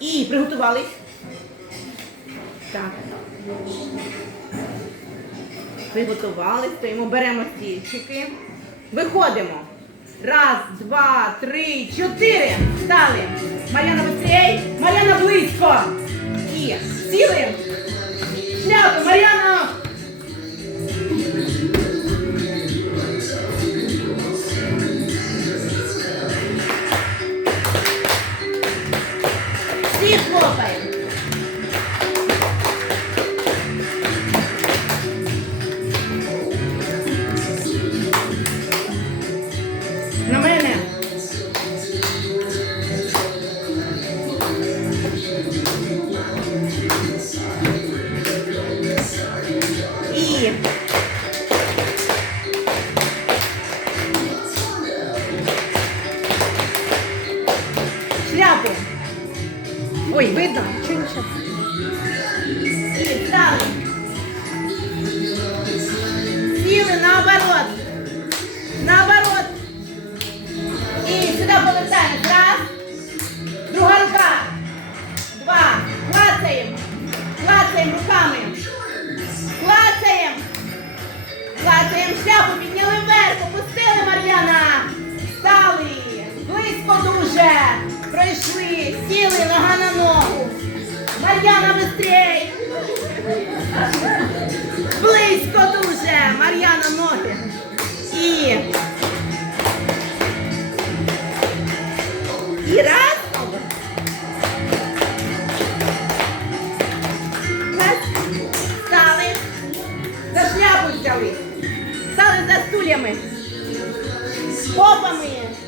І приготували. Так. Приготували, стоїмо, беремо стільчики. Виходимо. Раз, два, три, чотири. Встали. Мар'яна быстрей. Мар'яна близько. Sweet Mobile. Yeah. Ой, видно? Чого нічого? І стали. Сіли наоборот. Наоборот. І сюди повертаємо. Раз. Друга рука. Два. Клацаємо. Клацаємо руками. Клацаємо. Клацаємо шляпу, підняли вверх, опустили Мар'яна. Стали. Близько дуже. Пройшли. Сіли нога на. Мар'яна быстрей. Близько дуже. Мар'яна ноги. І. І раз. Стали. За шляпу взяли. Стали за стульями. Попами.